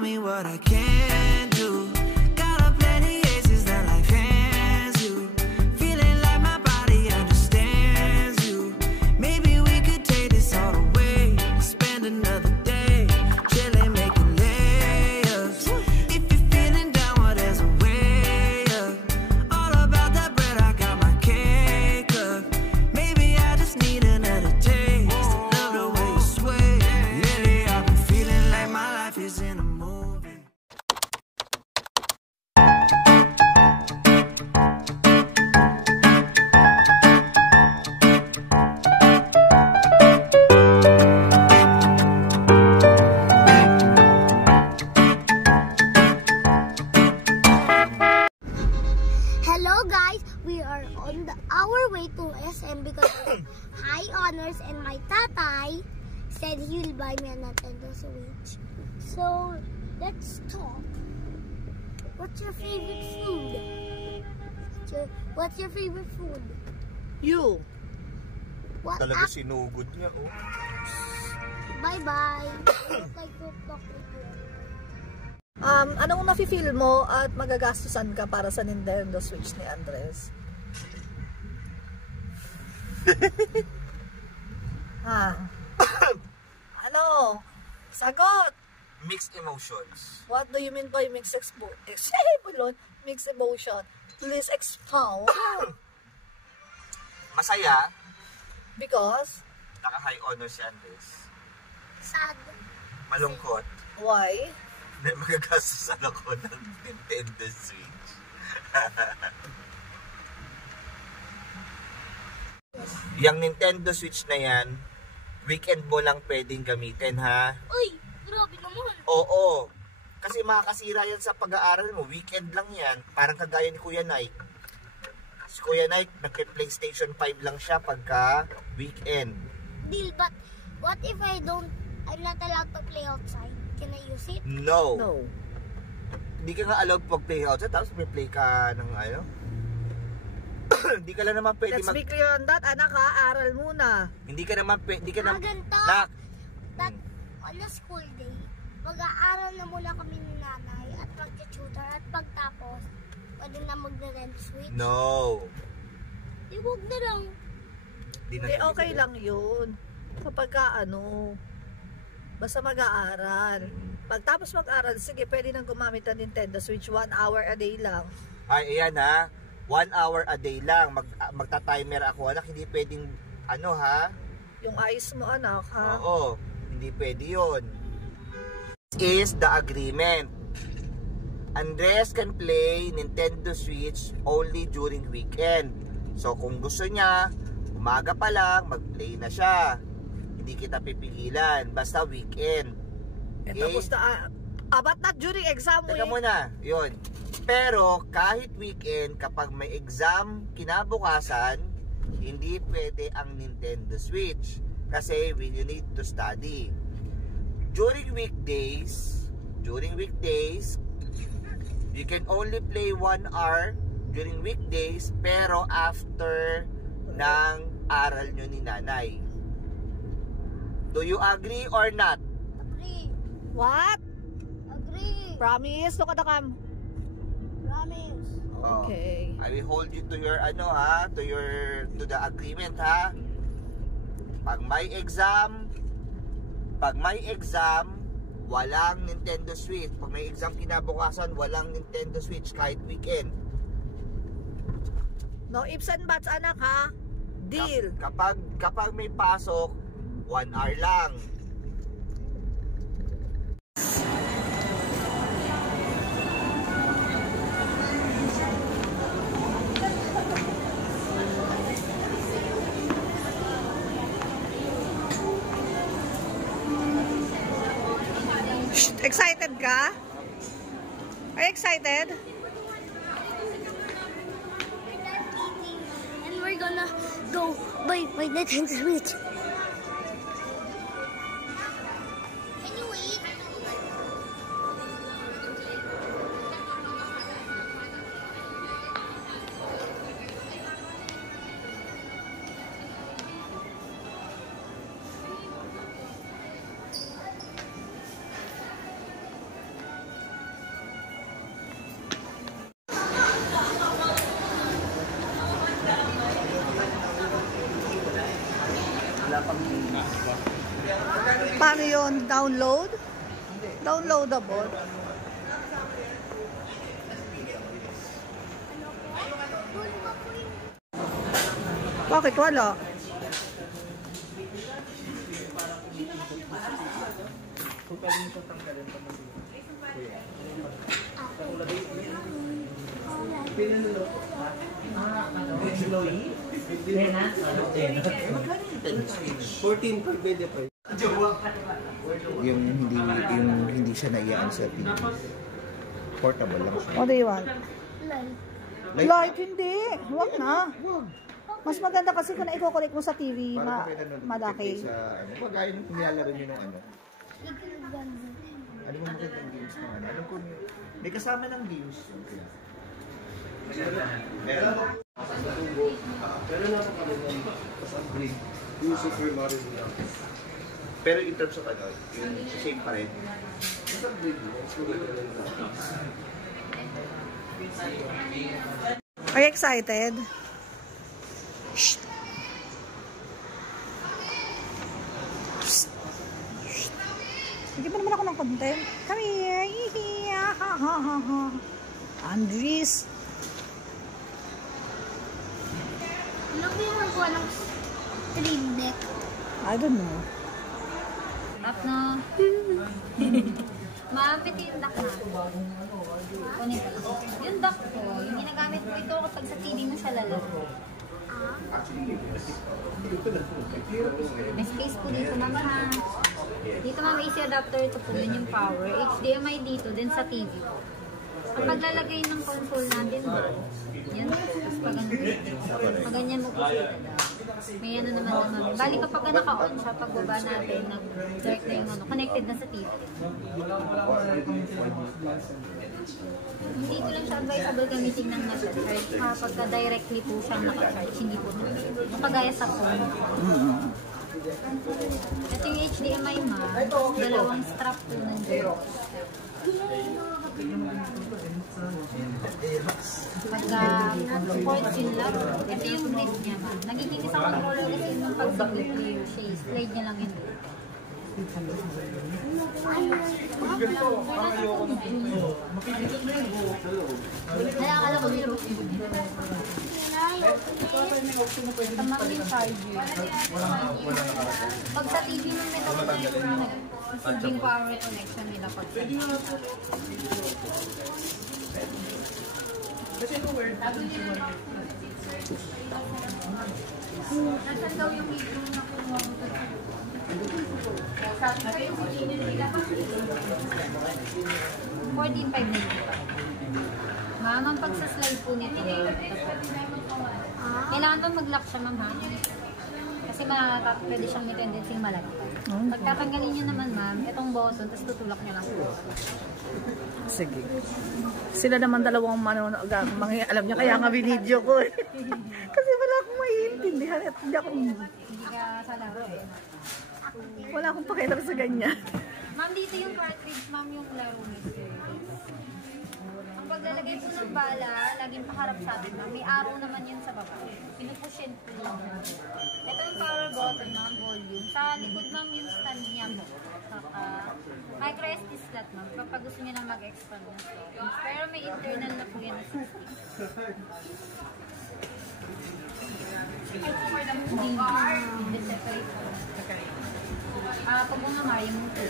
tell me what I can do. Got a plenty aces that life hands you. Feeling like my body understands you. Maybe we could take this all away. Spend another day chilling, making layers. If you're feeling down, well, there's a way up. All about that bread, I got my cake up. Maybe I just need another taste. Love the way you sway. Lately I've been feeling like my life is in a movie. Hello guys, we are on our way to SM because of high honors and my tatay said he will buy me a Nintendo Switch. So let's talk. What's your favorite food? What's your favorite food? You. What Talaga sinugod niya, oh. Bye bye. Like to talk with you. Anong nafe-feel mo at magagastusan ka para sa Nintendo Switch ni Andres? Ha? Ano? Sagot! Mixed emotions. What do you mean by mixed mixed emotion? Please expound. Masaya. Because? Naka-high honor si Andres. Sad. Malungkot. Why? Na magagastusan ako ng Nintendo Switch. Yung Nintendo Switch na yan, weekend mo lang pwedeng gamitin, ha? Uy, grabe naman. Oo. Kasi makakasira yan sa pag-aaral mo. Weekend lang yan. Parang kagaya ni Kuya Nike. Si Kuya Nike, nagka-PlayStation 5 lang siya pagka weekend. Deal, but what if I'm not allowed to play outside? Can I use it? No. No. Hindi ka nga allowed pag-play outside, tapos may play ka ng ano. Hindi ka lang naman pwede Let's be clear on that, anak ha, aral muna. Hindi ka naman pwede, hindi ka naman... Ganito. Nak! That on a school day, mag-aaral na muna kami ni nanay at mag-tutor at pagtapos, pwede na mag-rent switch. No. Di wag na lang. Hindi, okay lang yun. Kapag ka ano, basta mag-aaral. Pagtapos mag-aaral, sige, pwede nang gumamit ng Nintendo Switch 1 hour a day lang. Ay, ayan ha. 1 hour a day lang. Magta-timer ako, anak. Hindi pwedeng, ano ha? Yung eyes mo, anak, ha? Oo. Hindi pwede yun. This is the agreement. Andres can play Nintendo Switch only during weekend. So, kung gusto niya, umaga pa lang, mag-play na siya. Hindi kita pipigilan. Basta weekend. Eh, Okay? tapos na, but not during exam Teka week. muna. Yun. Pero, kahit weekend, kapag may exam kinabukasan, hindi pwede ang Nintendo Switch. Kasi you need to study. During weekdays, you can only play 1 hour during weekdays, pero after ng aral nyo ni nanay. Do you agree or not? Agree. What? Agree. Promise? Look at the cam. Promise. Okay. I will hold you to your ano ha, to the agreement ha. Pag may exam, walang Nintendo Switch. Pag may exam kinabukasan, walang Nintendo Switch kahit weekend. No ifs and buts, anak, ha? Deal. Kapag may pasok, 1 hour lang. Excited ka? Are you excited? And we're gonna go buy my Nintendo Switch. Can you wait? download? Downloadable? Bakit wala? Yung hindi siya naiyaan sa TV. Portable lang siya. What do you want? Light. Light, hindi. Huwag na. Mas maganda kasi kung na-i-connect mo sa TV, malaki. Sa ano, pagkain kung nilalaro nyo ng ano. Ganda. Ano mo magandang games ng ano? Alam ko, may kasama ng games. Meron. Pero nasa kami ng upgrade. Yung Super Mario lang. Pero in terms of ano, yung same pa rin. Nasa upgrade mo. Are you excited? Shh. Shh. Shh. Bigyan mo naman ako ng content. Come here. Hihiya. Ha, ha, ha, ha. Andres. Ano ba yung magawa ng stream deck? I don't know. Up na. Ma'am, ito yung duck na. Kunin ko lang. Yung duck ko, yung ginagamit mo ito kapag sa TV mo siya lalaro. May space po dito, ma'am, ha? Dito, ma'am, AC adapter. Ito po yun yung power. HDMI dito, din sa TV. Ang paglalagay ng console natin, ma'am, yan. Tapos paganyan mo po siya. May ano naman. Bali kapag naka-on siya, pagbaba natin, nag-direct na yung ano, connected na sa TV. Hindi ko lang siya advisable gamitin ng nasa-charge. Kapag directly po siyang naka-charge, hindi po kagaya sa phone. Ito yung HDMI, ma. Dalawang strap po nandiyo. Pagka supports yun lang, ito yung grip niya, ma. Nagiging isang controller kasi yung pag-single player siya. Slide niya lang yun. Kaya akala ko yung tamang yung charger. Pag sa TV mo nito na yung receiving power connection nila pag sa TV. Nasaan daw yung video na kumuha mo sa 14,590. Ma'am, ang pagsaslide po nito, kailangan to mag-lock siya, ma'am, ha? Kasi pwede siyang may tendency malagay. Pagtatanggalin niyo naman, ma'am, itong button, tapos tutulak niyo lang po. Sige. Sila naman dalawang alam niya, kaya nga binidyo ko eh. Kasi wala akong maiintindihan at hindi ka sa laro eh. Wala akong pakialam sa ganyan. Ma'am, dito yung cartridge, ma'am, yung laro nito. Ang paglalagay po ng bala, laging paharap sa atin, ma'am. May arrow naman yun sa baba. Pinupushin po lang. Ito yung power button, ma'am, volume. Sa likod, ma'am, yung stand niya po. Micro SD slot, ma'am. Kapag gusto niyo lang mag-expand na storage. Pero may internal na po yan na system. Hindi separate po. Pag mga Mario mo po.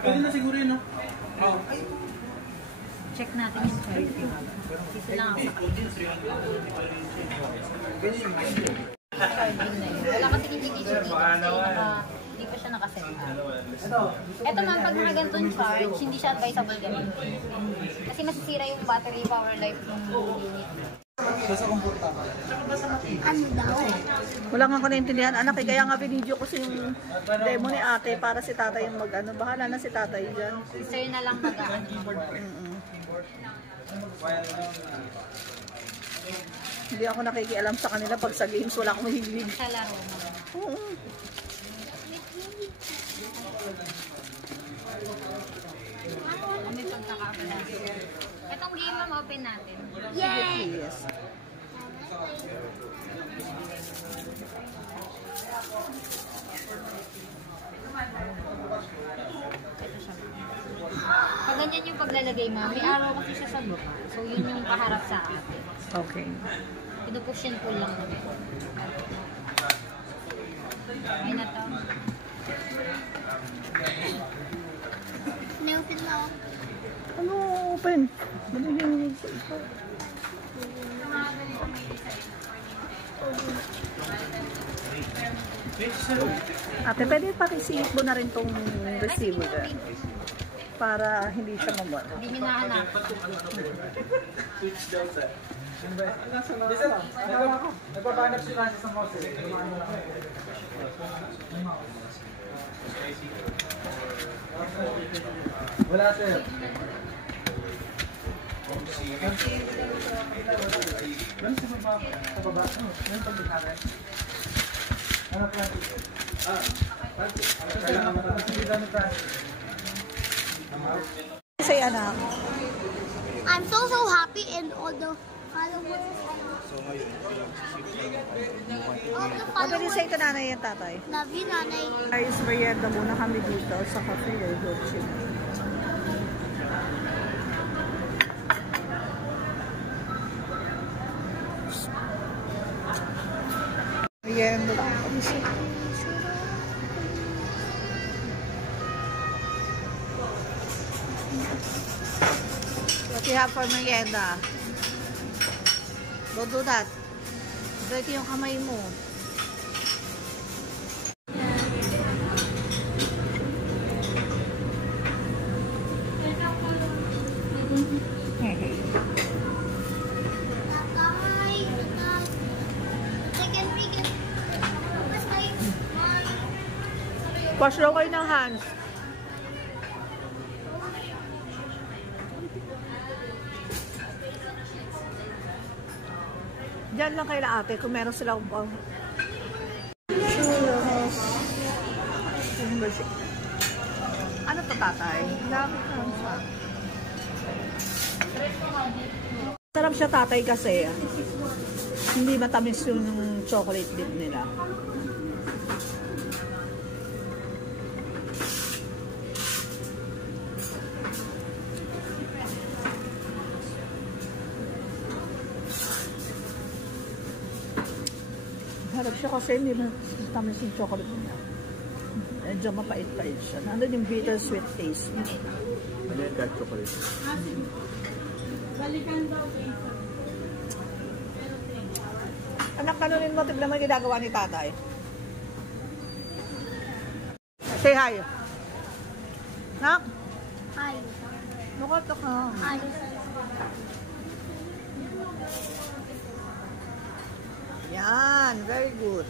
Pwede na siguro yun, no? Check natin yung charger. Dito lang ako. Charging na yun. Wala kasi indication dito kasi hindi pa siya nakaset. Ito ma'am, pag mga ganitong charge, hindi siya advisable gawin. Kasi masisira yung battery power life ng unit. Ano daw? Wala nga ko naintindihan, anak, kaya nga binidyo ko yung demo ni ate para si tatay yung mag-ano. Bahala na si tatay dyan. Sir na lang mag-ano. Hindi ako nakikialam sa kanila pag sa games, wala akong mahilig. Sa laro mo. Oo. May pagkakaabala. Itong game ma'am, open natin. Yay! Yes. ganyan yung paglalagay, ma'am. May araw kasi siya sa baba. So, yun yung paharap sa atin. Okay. Pinupush and pull lang naman. Ay na to. Nail-fit na ako. Ano open? Ate, pwede pakisilip mo na rin tong resibo dyan. Para hindi siya mamot. Hindi niyo nahanap. Nagpapanap sila sa mouse. Wala sir. Yan sa baba. Sa baba. Yan pag natin. Ano pa? Say anak. I'm so happy and all the followers. All the Ano din followers. say to nanay yan, tatay? Love you, nanay. Guys, merienda muna kami dito sa cafe. Merienda lang kami sa What you have for merienda? Don't do that. Dirty yung kamay mo. Tatay, tatay. Second weekend. Basta yun. Wash daw kayo ng hands. Diyan lang kayo na ate kung meron silang pang churros. Ano to tatay? Love it. Sarap siya tatay kasi hindi matamis yung chocolate dip nila. Harap siya kasi hindi matamis yung chocolate niya. Medyo mapait-pait siya. Nandun yung bitter-sweet taste. Ano yung dark chocolate? Anak, kanunin mo, tignan mo yung ginagawa ni tatay. Say hi. Nak, Hi. nukot ka. Hi. Yan, very good.